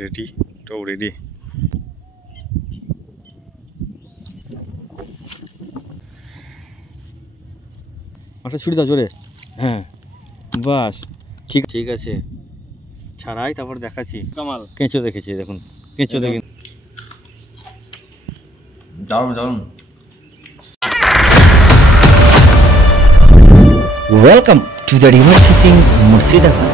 রেডি, টোপ রেডি। মাছটা ছুটি দাও জোরে। হ্যাঁ বাস, ঠিক ঠিক আছে, ছাড়াই তারপর দেখাচ্ছি। কামাল কেঁচো দেখেছি, দেখুন কেঁচো দেখে দারুণ দারুণ। Welcome to the river fishing Murshidabad.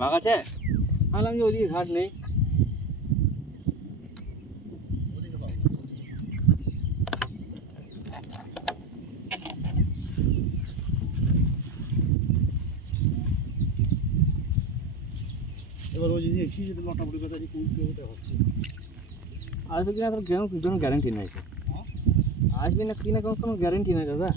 বাঘ আছে? ভাবলাম যে ওইদিকে ঘাট নেই। এবার ওই যে এসে যদি মোটামুটি কথা যে কোন কিলোমিটার হচ্ছে আসবে কিনা তোর কোনো গ্যারান্টি নাই। আসবে না কিনা কোনো গ্যারান্টি নাই দাদা।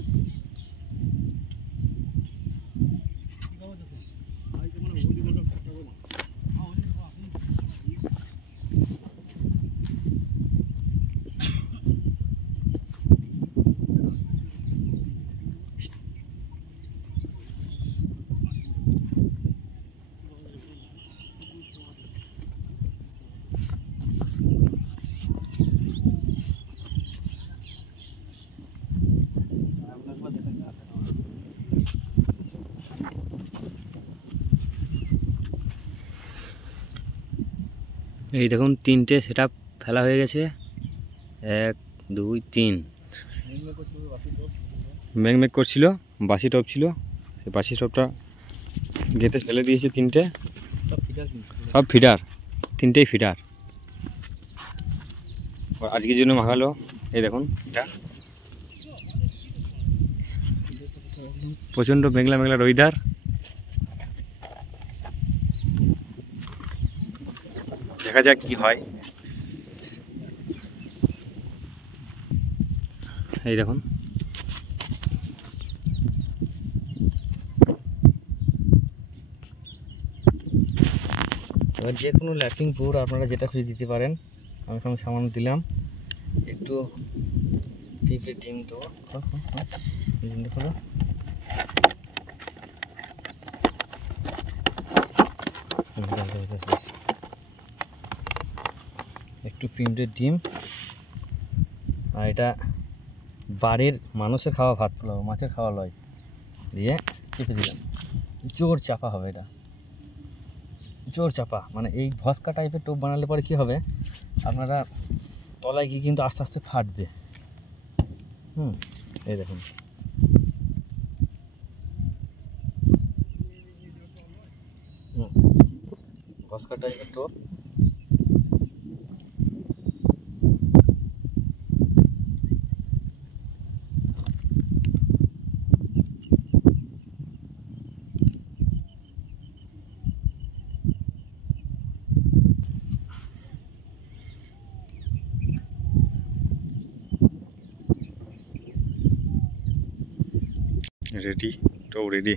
এই দেখুন তিনটে সেট আপ ফেলা হয়ে গেছে, 1 2 3। ম্যাগমেক করছিল, বাসি টপ ছিল, সেই বাসি টপটা গেতে ফেলে দিয়েছে। তিনটে সব ফিডার, তিনটেই ফিডার আজকের জন্য মাখালো। এই দেখুন এটা প্রচণ্ড মেঘলা মেঘলা ওয়েদার। দেখা যাক কি হয়। এই দেখুন এবার যে কোনো ল্যাপিং পুর আপনারা যেটা খুঁজে দিতে পারেন। আমি এখানে সামান্য দিলাম একটু পিঁপড়ে ডিম দেবো। ডিমটা খোলো। একটু পিঁপড়ের ডিম, আর এটা বাড়ির মানুষের খাওয়া ভাত পোলাও, মাছের খাওয়া লয়, দিয়ে চেপে দিলাম। জোর চাপা হবে, এটা জোর চাপা। মানে এই ভস্কা টাইপের টোপ বানালে পরে কী হবে, আপনারা তলায় গিয়ে কিন্তু আস্তে আস্তে ফাটবে। এই দেখুন ভস্কা টাইপের টোপ। রেডি, তো রেডি।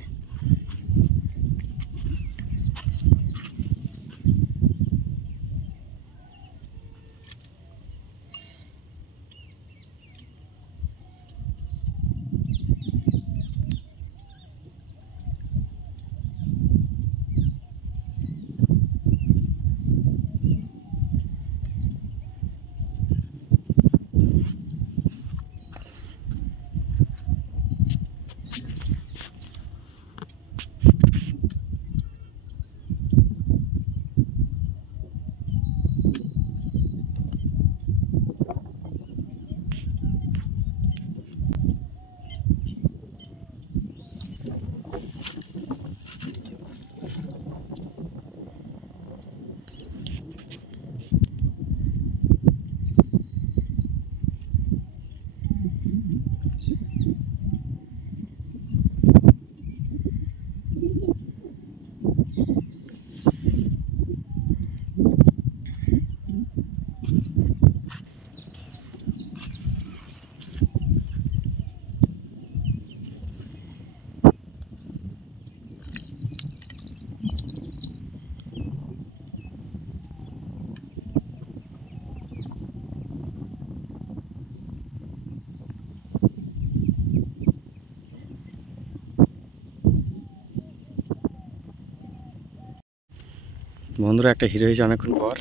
বন্ধুরা, একটা হিরো হয়েছে অনেকক্ষণ পর।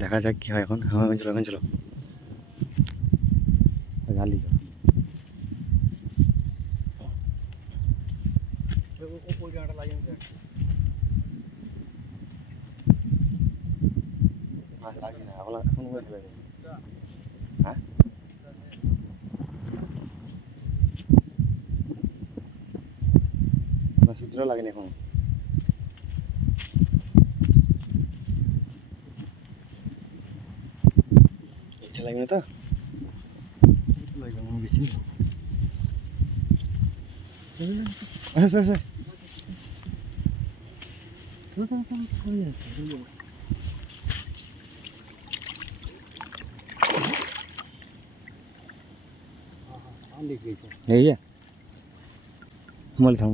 দেখা যাক কি হয় এখন। হ্যাঁ, এখন চলো গালি সূত্র লাগেনি এখন। লাগবে তো বেশি। আচ্ছা আচ্ছা है मोल था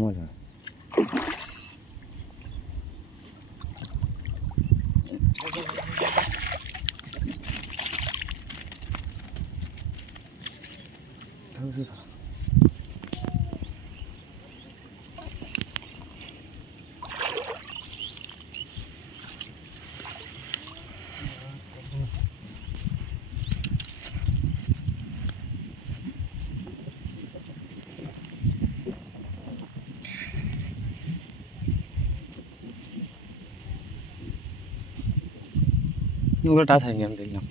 ওগুলো টাচ হয়নি, আমি দেখলাম।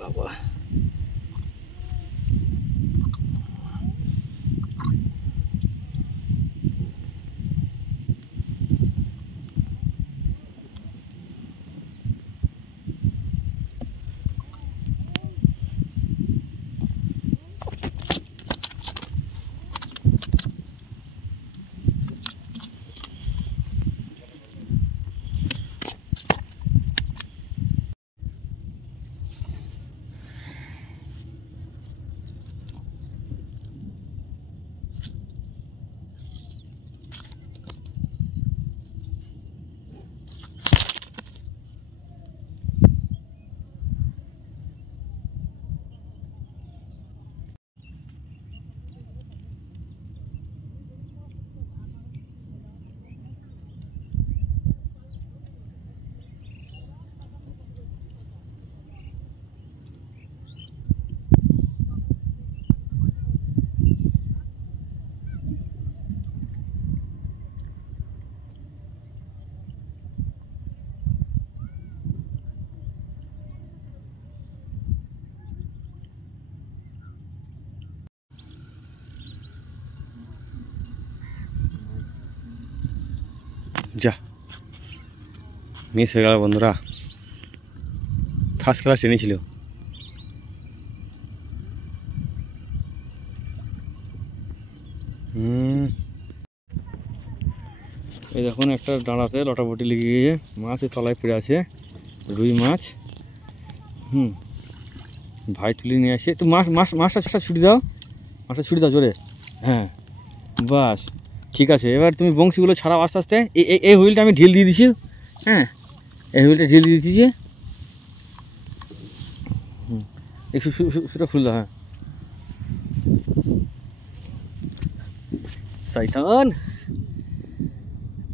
বাবা যা মিস হয়ে গেল বন্ধুরা। ফার্স্ট ক্লাস এনেছিল। এই দেখুন একটা ডাঁড়াতে লটাপটি লেগে গিয়ে মাছ এই তলায় পড়ে আছে, রুই মাছ। ভাই তুলে নিয়ে আসে তো মাছটা ছুটি দাও, মাছটা ছুটি দাও জোরে। হ্যাঁ বাস ঠিক আছে, এবার তুমি বংশীগুলো ছাড়াও আস্তে আস্তে। এই হুইলটা আমি ঢিল দিয়ে দিছি। হ্যাঁ এই হুইলটা ঢিল দিয়ে দিচ্ছি। একটু সেটা খুল দাও। হ্যাঁ শয়তান,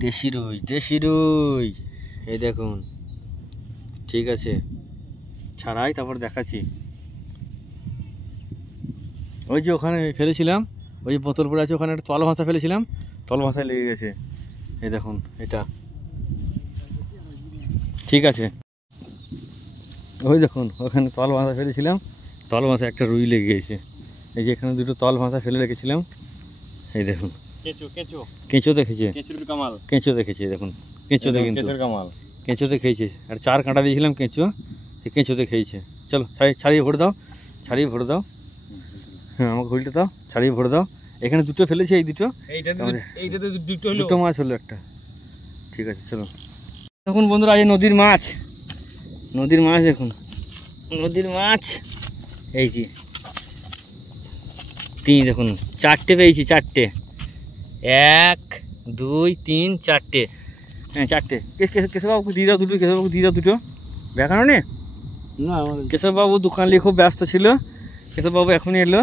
দেশি রুই এই দেখুন। ঠিক আছে ছাড়াই তারপর দেখাচ্ছি। ওই যে ওখানে ফেলেছিলাম, ওই যে বোতল পড়ে আছে ওখানে একটা তল ভাষা ফেলেছিলাম, তল ভাষায় লেগে গেছে। এই দেখুন এটা ঠিক আছে। ওই দেখুন ওখানে তল ভাষা ফেলেছিলাম, তল ভাষায় একটা রুই লেগে গেছে। এই যে এখানে দুটো তল ভাষা ফেলে রেখেছিলাম। এই দেখুন কেঁচো দেখেছে, কেঁচো দেখেছে। দেখুন কেঁচোতে, কিন্তু কেঁচোতে খেয়েছে। আর 4 কাঁটা দিয়েছিলাম কেঁচো, সে কেঁচোতে খেয়েছে। চলো ছাড়িয়ে ভরে দাও, ছাড়িয়ে ভরে দাও। হ্যাঁ আমাকে হুইলটা দাও, ছাড়িয়ে ভরে দাও। এখানে দুটো ফেলেছে, এই দুটো মাছ হলো একটা। ঠিক আছে চলো। দেখুন বন্ধুরা এই নদীর মাছ দেখুন, নদীর মাছ এই যে 3 দেখুন 4টে পেয়েছি, 4টে। 1 2 3 4টে। হ্যাঁ 4টে। কেশববাবুকে দিয়ে দাও দুটো, কেশববাবুকে দিয়ে দাও দুটো। দেখানো নে না, কেশববাবু দোকান নিয়ে খুব ব্যস্ত ছিল। কেশববাবু এখনই এলো,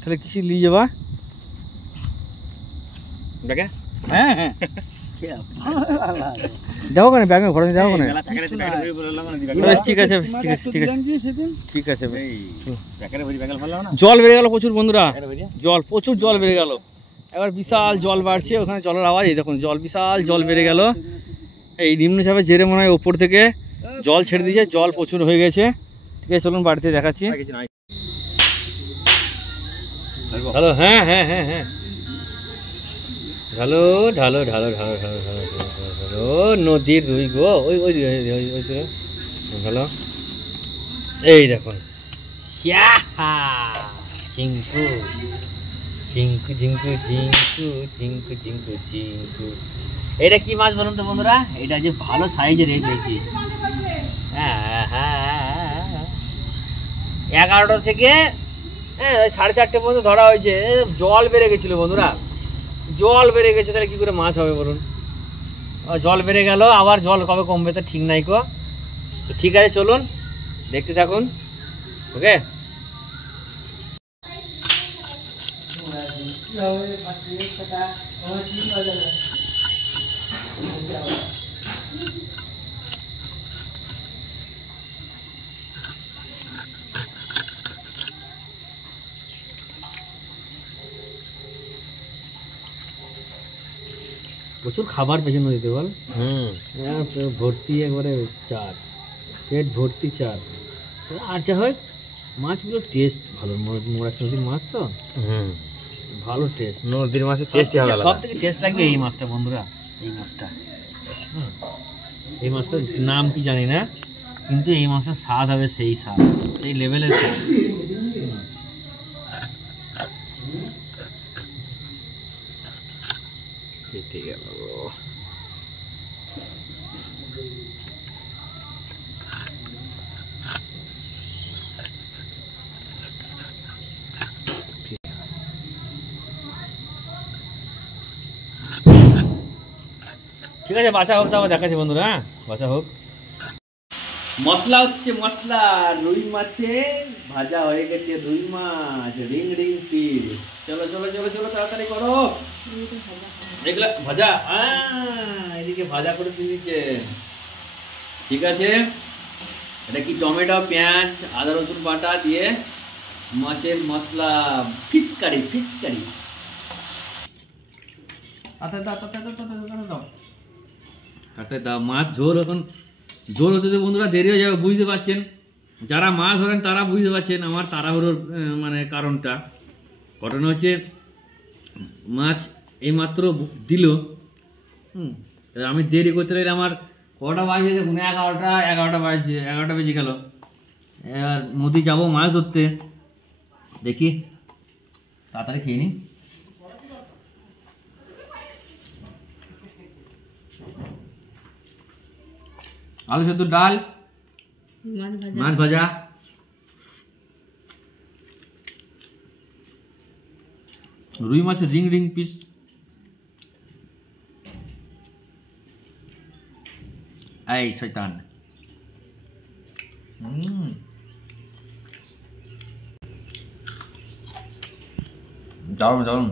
তাহলে কিছু নিয়ে যাবা ব্যাগে। হ্যাঁ হ্যাঁ যাও কেন ব্যাগে ঘরে যাও কেন। ঠিক আছে ঠিক আছে ঠিক আছে ঠিক আছে। জল বেড়ে গেল প্রচুর বন্ধুরা, প্রচুর জল বেড়ে গেল। এবার বিশাল জল বাড়ছে, ওখানে জলের আওয়াজ। এই দেখুন জল, বিশাল জল বেড়ে গেল। এই নিম্নচাপের জেরে মনে হয় ওপর থেকে জল ছেড়ে দিয়েছে, জল প্রচুর হয়ে গেছে। ঠিক আছে চলুন বাড়িতে দেখাচ্ছি। হ্যালো হ্যাঁ হ্যাঁ হ্যাঁ হ্যাঁ ঢালো ঢালো ঢালো ঢালো ঢালো ঢালো ঢালো নদীর রুই গো। ওই হ্যালো এই দেখুন চিঙ্কু চিঙ্কু চিঙ্কু চিঙ্কু চিঙ্কু চিঙ্কু চিঙ্কু। এটা কি মাছ বলুন তো বন্ধুরা? এটা যে ভালো সাইজের পেয়েছি। হ্যাঁ 11টা থেকে 4:30 পর্যন্ত ধরা হয়েছে। জল বেড়ে গেছিল বন্ধুরা, জল বেড়ে গেছে, তাহলে কি করে মাছ হবে বলুন? জল বেড়ে গেল, আবার জল কবে কমবে তো ঠিক নাই কো। ঠিক আছে চলুন দেখতে থাকুন। ওকে প্রচুর খাবার পেছনে নদীতে বল। ভর্তি একবারে চার, পেট ভর্তি চার। আচ্ছা হয় মাছগুলো টেস্ট ভালো, মোড়া নদীর মাছ তো ভালো টেস্ট। নদীর মাছের টেস্ট সব থেকে টেস্ট লাগবে এই মাছটা বন্ধুরা। এই মাছটা, এই মাছটার নাম কি জানি না, কিন্তু এই মাছটার স্বাদ হবে সেই স্বাদ, সেই লেভেলের স্বাদ। কেটে গেল। ঠিক আছে বাছা হোক, তারপর দেখাচ্ছি বন্ধুরা। হ্যাঁ বাছা হোক। মশলা হচ্ছে মশলা, রুই মাছের ভাজা হয়ে গেছে। রুই মাছ রিং রিং পিস। চলো চলো চলো চলো তাড়াতাড়ি করো। এগুলা ভাজা, এদিকে ভাজা করে দিয়েছে। ঠিক আছে এটা কি টমেটো পেঁয়াজ আদা রসুন বাটা দিয়ে মাছের মশলা ফিচকারি ফিচকারি। দাও মাছ ঝোল। এখন ঝোল হতে তো বন্ধুরা দেরি হয়ে যাবে, বুঝতে পারছেন। যারা মাছ ধরেন তারা বুঝতে পারছেন আমার তাড়াহুড়োর মানে কারণটা। ঘটনা হচ্ছে মাছ এইমাত্র দিল, আমি দেরি করতে লাগলে আমার কটা বাজে দেখুন, 11টা বাজছে, 11টা বেজে গেল। এবার নদী যাবো মাছ ধরতে, দেখি তাড়াতাড়ি খেয়ে নি। আলু সেদ্ধ, ডাল, মাছ ভাজা, রুই মাছের রিং রিং পিস, এই শয়তান। দারুণ দারুণ।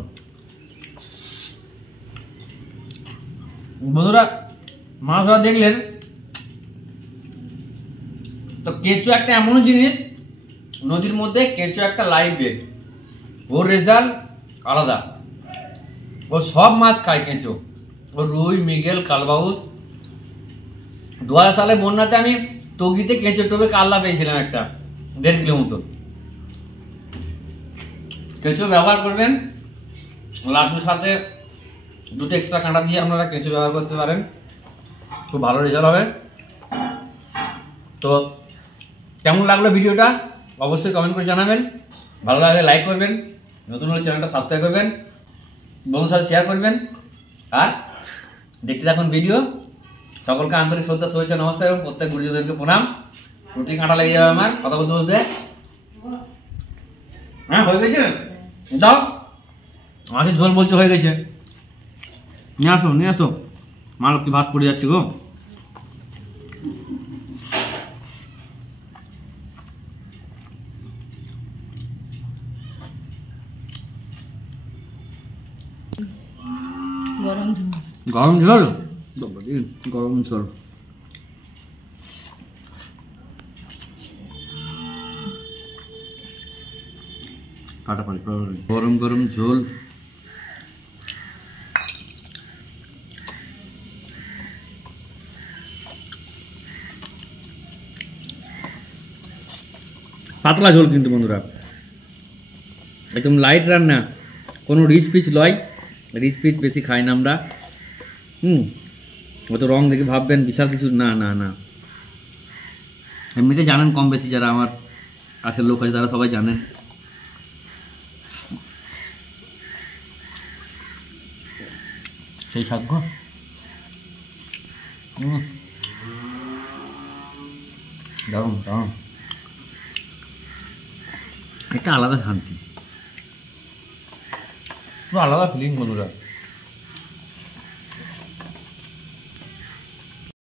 বন্ধুরা, মাছ ধরা দেখলেন তো। কেঁচো একটা এমন জিনিস, নদীর মধ্যে কেঁচো একটা লাইভ বেড, ওর রেজাল্ট আলাদা। ও সব মাছ খায় কেঁচো, ও রুই, মৃগেল, কালবাউস। 2000 সালে বন্যাতে আমি তগিতে কেঁচো টোপে কাল্লা পেয়েছিলাম একটা 1.5 কিলো মতো। কেঁচো ব্যবহার করবেন, লাড্ডুর সাথে 2টো এক্সট্রা কাঁটা দিয়ে আপনারা কেঁচো ব্যবহার করতে পারেন, খুব ভালো রেজাল্ট হবে। তো কেমন লাগলো ভিডিওটা অবশ্যই কমেন্ট করে জানাবেন। ভালো লাগলে লাইক করবেন, নতুন হলে চ্যানেলটা সাবস্ক্রাইব করবেন, বন্ধুর সাথে শেয়ার করবেন, আর দেখতে থাকুন ভিডিও। সকলকে আন্তরিক শ্রদ্ধা, শুভেচ্ছা, নমস্কার এবং প্রত্যেক গুরুজনদেরকে প্রণাম। রুটি কাঁটা লেগে যাবে আমার কথা বলতে বলতে। হ্যাঁ, হয়ে গেছে, যাও মাছের ঝোল বলছে হয়ে গেছে, নিয়ে আসো নিয়ে আসো। মা লক্ষ্মী ভাত পড়ে যাচ্ছে গো। গরম ঝোল, গরম ঝোল। ফাটাফাটি গরম গরম ঝোল। পাতলা ঝোল কিন্তু বন্ধুরা, একদম লাইট রান্না, কোনো রিচ পিচ লয়। রিচ পিচ বেশি খাই না আমরা। অত রং দেখে ভাববেন বিশাল কিছু, না না না। এমনিতে জানেন কম বেশি, যারা আমার কাছের লোক আছে তারা সবাই জানেন। সেই শাক, দারুণ দারুণ, একটা আলাদা শান্তি, আলাদা ফিলিং বন্ধুরা।